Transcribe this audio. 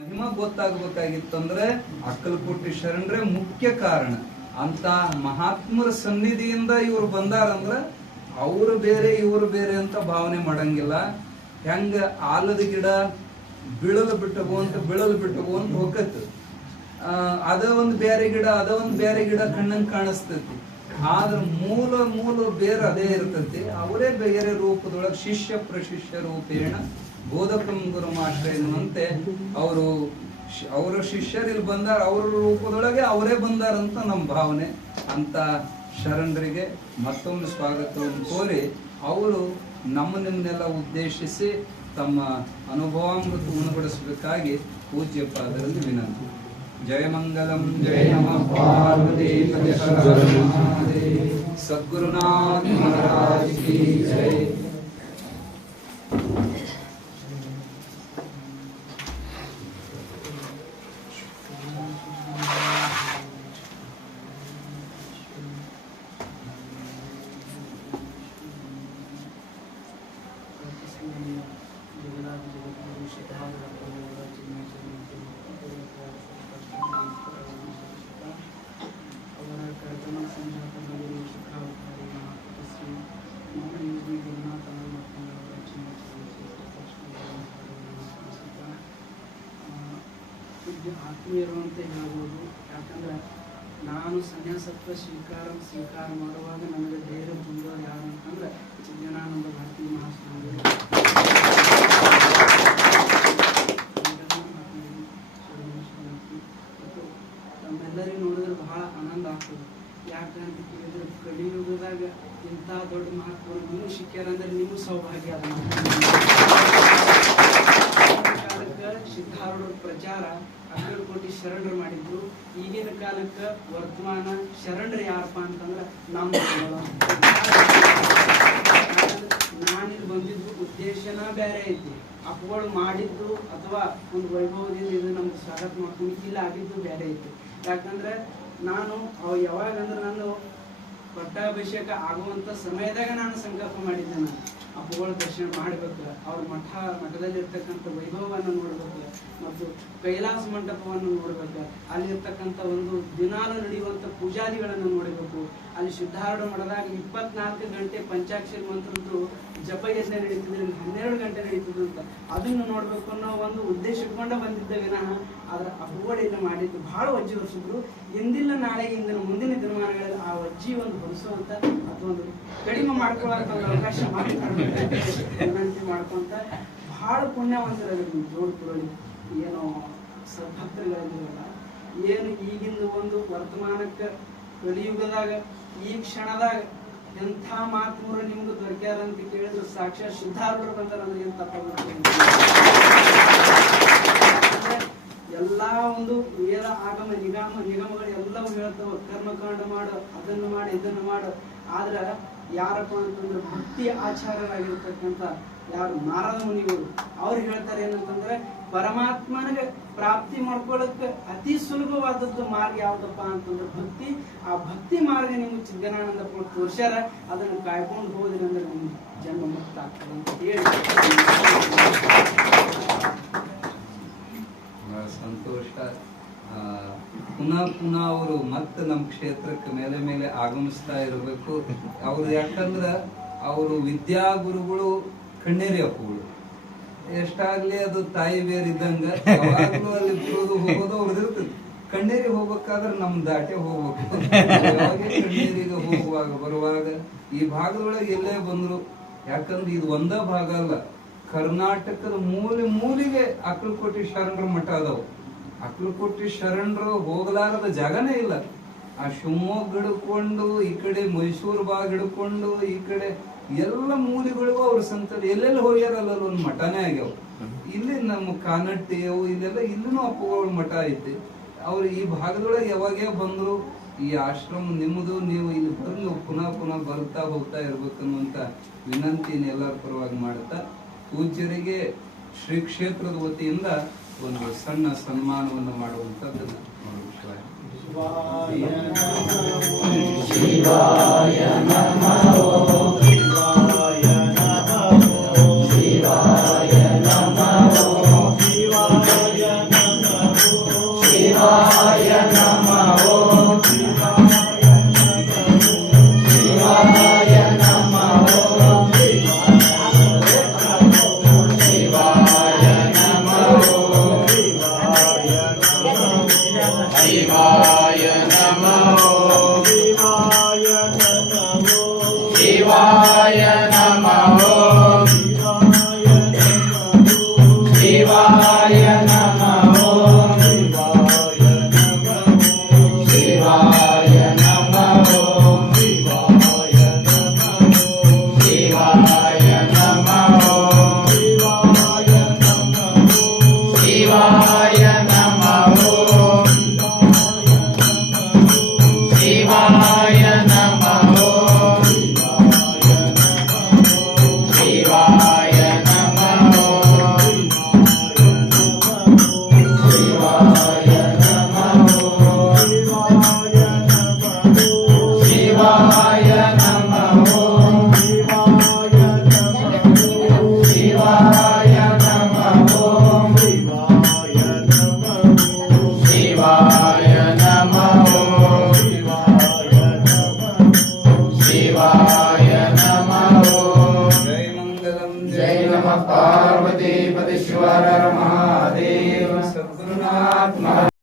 ಮಹಿಮಾ ಗೊತ್ತಾಗಬೇಕಾಗಿತ್ತಂದ್ರೆ ಅಕ್ಕಲಕೋಟೆ ಶರಣರೇ ಮುಖ್ಯ ಕಾರಣ. ಅಂತ ಮಹಾತ್ಮರ ಸನ್ನಿಧಿಯಿಂದ ಇವ್ರು ಬಂದಾರಂದ್ರ ಅವ್ರು ಬೇರೆ ಇವ್ರು ಬೇರೆ ಅಂತ ಭಾವನೆ ಮಾಡಂಗಿಲ್ಲ. ಹೆಂಗ ಆಲದ ಗಿಡ ಬೀಳಲು ಬಿಟ್ಟವು ಅಂತ ಹೋಗತ್ತು, ಅದ ಒಂದು ಬೇರೆ ಗಿಡ ಕಣ್ಣಂಗ್ ಕಾಣಿಸ್ತೈತಿ. ಆದ್ರ ಮೂಲ ಬೇರೆ ಅದೇ ಇರ್ತೈತಿ. ಅವರೇ ಬೇರೆ ರೂಪದೊಳಗೆ ಶಿಷ್ಯ ಪ್ರಶಿಷ್ಯ ರೂಪೇಣ ಬೋಧಕಂ ಗುರುಮಾಶ್ರಯ ಎನ್ನುವಂತೆ ಅವರ ಶಿಷ್ಯರು ಇಲ್ಲಿ ಬಂದಾರ, ಅವ್ರ ರೂಪದೊಳಗೆ ಅವರೇ ಬಂದಾರಂತ ನಮ್ಮ ಭಾವನೆ. ಅಂತ ಶರಣರಿಗೆ ಮತ್ತೊಮ್ಮೆ ಸ್ವಾಗತವನ್ನು ಕೋರಿ ಅವರು ನಿಮ್ಮನ್ನೆಲ್ಲ ಉದ್ದೇಶಿಸಿ ತಮ್ಮ ಅನುಭವಾಮೃತ ಉಣಬಡಿಸಬೇಕಾಗಿ ಪೂಜ್ಯ ಪಾದರಲ್ಲಿ ವಿನಂತಿ. ಜಯ ಮಂಗಲಂ ಜಯ ನಮಃ ಪಾರ್ವತಿ ಪತೆ ಹರ ಹರ ಮಹಾದೇವ. ಸದ್ಗುರುನಾಥ ಮಹಾರಾಜ್ ಕಿ ಜೈ. ಆತ್ಮೀಯರು ಅಂತ ಹೇಳ್ಬೋದು. ಯಾಕಂದ್ರೆ ನಾನು ಸನ್ಯಾಸತ್ವ ಸ್ವೀಕಾರ ಮಾಡುವಾಗ ನನಗೆ ಧೈರ್ಯ ತುಂಬೋರು ಯಾರು ಅಂತಂದ್ರೆ ಜ್ಞಾನಾನಂದ ಭಾರತೀ ಮಹಾಸ್ವಾಮಿಗಳು. ಮತ್ತು ತಮ್ಮೆಲ್ಲರಿಗೂ ನೋಡಿದ್ರೆ ಬಹಳ ಆನಂದ ಆಗ್ತದೆ. ಯಾಕಂತ ಕೇಳಿದ್ರೆ ಕಲಿಯುಗದಾಗ ಇಂಥ ದೊಡ್ಡ ಮಹಾತ್ಮರು ನೀವು ಸಿಕ್ಕ್ಯಾರಂದ್ರೆ ನಿಮ್ಮ ಸೌಭಾಗ್ಯ ಅದ. ಕಾಲಕ್ಕೆ ಸಿದ್ಧಾರೂಢರ ಪ್ರಚಾರ ಅಕ್ಕಲಕೋಟೆ ಶರಣರು ಮಾಡಿದ್ರು. ಈಗಿನ ಕಾಲಕ್ಕೆ ವರ್ತಮಾನ ಶರಣರು ಯಾರಪ್ಪ ಅಂತಂದ್ರೆ ನಮ್ಮ ನಾನಿಲ್ಲಿ ಬಂದಿದ್ದು ಉದ್ದೇಶನ ಬೇರೆ ಐತಿ. ಅಪ್ಪಗಳು ಮಾಡಿದ್ದು ಅಥವಾ ಒಂದು ವೈಭವದಿಂದ ಇದು ನಮ್ಗೆ ಸ್ವಾಗತ ಮಾಡ್ಕೊಂಡು ಇಲ್ಲ ಆಗಿದ್ದು ಬೇರೆ ಐತಿ. ಯಾಕಂದ್ರೆ ನಾನು ಯಾವಾಗಂದ್ರೆ ನಾನು ಪಟ್ಟಾಭಿಷೇಕ ಆಗುವಂತ ಸಮಯದಾಗ ನಾನು ಸಂಕಲ್ಪ ಮಾಡಿದ್ದೆ. ನಾನು ಅಪ್ಪುಗಳ ದರ್ಶನ ಮಾಡ್ಬೇಕು, ಅವ್ರ ಮಠದಲ್ಲಿ ಇರ್ತಕ್ಕಂಥ ವೈಭವವನ್ನು ನೋಡ್ಬೇಕು, ಮತ್ತು ಕೈಲಾಸ ಮಂಟಪವನ್ನು ನೋಡ್ಬೇಕು, ಅಲ್ಲಿರ್ತಕ್ಕಂಥ ಒಂದು ದಿನಾಲು ನಡೆಯುವಂತ ಪೂಜಾದಿಗಳನ್ನು ನೋಡಬೇಕು. ಅಲ್ಲಿ ಸಿದ್ಧಾರೂಢ ಮಠದಾಗ 24 ಗಂಟೆ ಪಂಚಾಕ್ಷರಿ ಮಂತ್ರದ್ದು ಜಪ ಯಜ್ಞ ನಡೀತಿದ್ರೆ 12 ಗಂಟೆ ನಡೀತಿದ್ರು ಅಂತ ಅದನ್ನು ನೋಡ್ಬೇಕು ಅನ್ನೋ ಒಂದು ಉದ್ದೇಶ ಇಟ್ಕೊಂಡ ಬಂದಿದ್ದ ವಿನಃ ಆದ್ರ ಅಪ್ಪುಗಳಿಂದ ಮಾಡಿದ್ದು ಬಹಳ ವಜ್ಜಿ ಹೊರಿಸಿದ್ರು. ಇಂದಿಲ್ಲ ನಾಳೆ ಇಂದಿನ ಮುಂದಿನ ದಿನಮಾನಗಳಲ್ಲಿ ಆ ವಜ್ಜಿ ಒಂದು ಹೊರಿಸುವಂತ ಅಥವಾ ಒಂದು ಕಡಿಮೆ ಮಾಡ್ಕೊಳ್ಳುವಂತ ಒಂದು ಅವಕಾಶ ವಿನಂತಿ ಮಾಡ್ಕೊಂತ ಬಹಳ ಪುಣ್ಯವಂತರಾಗಿರ್ತೀವಿ. ಜೋಡ್ಪುರಲ್ಲಿ ಏನೋ ಭಕ್ತರುಗಳಿರಲ್ಲ, ಏನು ಈಗಿಂದ ಒಂದು ವರ್ತಮಾನಕ್ಕೆ ಕಲಿಯುಗದಾಗ ಈ ಕ್ಷಣದಾಗ ಎಂಥ ಮಹಾತ್ಮರು ನಿಮ್ಗೆ ದೊರಕ್ಯಾರ ಅಂತ ಕೇಳಿದ್ರು ಸಾಕ್ಷಾತ್ ಸಿದ್ಧಾರೂಢರು ಬಂದಾರ ಅಂದ್ರೆ ಏನ್ ತಪ್ಪಾಗುತ್ತೆ. ಎಲ್ಲಾ ಒಂದು ವೇದ ಆಗಮ ನಿಗಮಗಳು ಎಲ್ಲವೂ ಹೇಳ್ತಾವ, ಕರ್ಮಕಾಂಡ ಮಾಡು, ಅದನ್ನು ಮಾಡು, ಇದನ್ನು ಮಾಡು. ಆದ್ರ ಯಾರಪ್ಪ ಅಂತಂದ್ರೆ ಭಕ್ತಿ ಆಚಾರ್ಯರಾಗಿರ್ತಕ್ಕಂಥ ಯಾರು ನಾರದ ಮುನಿಗಳು ಅವ್ರು ಹೇಳ್ತಾರೆ ಏನಂತಂದ್ರೆ ಪರಮಾತ್ಮನಿಗೆ ಪ್ರಾಪ್ತಿ ಮಾಡ್ಕೊಳ್ಳಕ್ಕೆ ಅತಿ ಸುಲಭವಾದದ್ದು ಮಾರ್ಗ ಯಾವ್ದಪ್ಪ ಅಂತಂದ್ರೆ ಭಕ್ತಿ. ಆ ಭಕ್ತಿ ಮಾರ್ಗ ನಿಮ್ಗೆ ಜ್ಞಾನಾನಂದ ತೋರ್ಸ್ಯಾರ, ಅದನ್ನು ಕಾಯ್ಕೊಂಡು ಹೋದ್ರಿ ಅಂದ್ರೆ ನಿಮ್ಗೆ ಜನ್ಮ ಮುಕ್ತ ಆಗ್ತದೆ ಅಂತ ಹೇಳಿ ಸಂತೋಷ. ಪುನಃ ಅವರು ಮತ್ತೆ ನಮ್ಮ ಕ್ಷೇತ್ರಕ್ಕೆ ಮೇಲೆ ಆಗಮಿಸ್ತಾ ಇರಬೇಕು. ಅವ್ರು ಯಾಕಂದ್ರ ಅವರು ವಿದ್ಯಾಗುರುಗಳು ಕಣ್ಣೇರಿ ಅಪ್ಪುಗಳು. ಎಷ್ಟಾಗ್ಲಿ ಅದು ತಾಯಿ ಬೇರೆ ಇದ್ದಂಗ ಯಾವಾಗ್ಲೂ ಅಲ್ಲಿ ಹೋಗೋದು ಅವ್ರದ್ದು ಇರ್ತದೆ. ಕಣ್ಣೇರಿ ಹೋಗ್ಬೇಕಾದ್ರೆ ನಮ್ ದಾಟೆ ಹೋಗ್ಬೇಕು. ಕಣ್ಣೇರಿಗೆ ಹೋಗುವಾಗ ಬರುವಾಗ ಈ ಭಾಗದೊಳಗೆ ಎಲ್ಲೇ ಬಂದ್ರು, ಯಾಕಂದ್ರೆ ಇದು ಒಂದ ಭಾಗ ಅಲ್ಲ, ಕರ್ನಾಟಕದ ಮೂಲಿಗೆ ಅಕ್ಕಲಕೋಟೆ ಶರಣರ ಮಠ ಅದಾವ. ಅಕ್ಕಲಕೋಟೆ ಶರಣರು ಹೋಗಲಾರದ ಜಾಗನೇ ಇಲ್ಲ. ಆ ಶಿವಮೊಗ್ಗ ಹಿಡ್ಕೊಂಡು ಈ ಕಡೆ ಮೈಸೂರು ಭಾಗ ಹಿಡ್ಕೊಂಡು ಈ ಕಡೆ ಎಲ್ಲ ಮೂಲಿಗಳಿಗೂ ಅವ್ರ ಸಂತರು ಎಲ್ಲೆಲ್ಲಿ ಹೋಗ್ಯಾರಲ್ಲ ಒಂದು ಮಠನೇ ಆಗ್ಯಾವ. ಇಲ್ಲಿ ನಮ್ಮ ಕಾನಟ್ಟಿ ಅವು ಇಲ್ಲೆಲ್ಲ ಇಲ್ಲೂ ಅಪ್ಪುಗಳ ಮಠ ಐತಿ. ಅವ್ರು ಈ ಭಾಗದೊಳಗೆ ಯಾವಾಗೇ ಬಂದ್ರು ಈ ಆಶ್ರಮ ನಿಮ್ಮದು, ನೀವು ಇಲ್ಲಿ ಬಂದು ಪುನಃ ಬರ್ತಾ ಹೋಗ್ತಾ ಇರ್ಬೇಕನ್ನುವಂತ ವಿನಂತಿನ ಎಲ್ಲರ ಪರವಾಗಿ ಮಾಡ್ತಾ ಪೂಜ್ಯರಿಗೆ ಶ್ರೀ ಕ್ಷೇತ್ರದ ವತಿಯಿಂದ ಒಂದು ಸಣ್ಣ ಸನ್ಮಾನವನ್ನು ಮಾಡುವಂತದ್ದನ್ನ ಶಿವಾಯ ನಮಃ. ಶಿವಾಯ ನಮಃ. ಶಿವಾಯ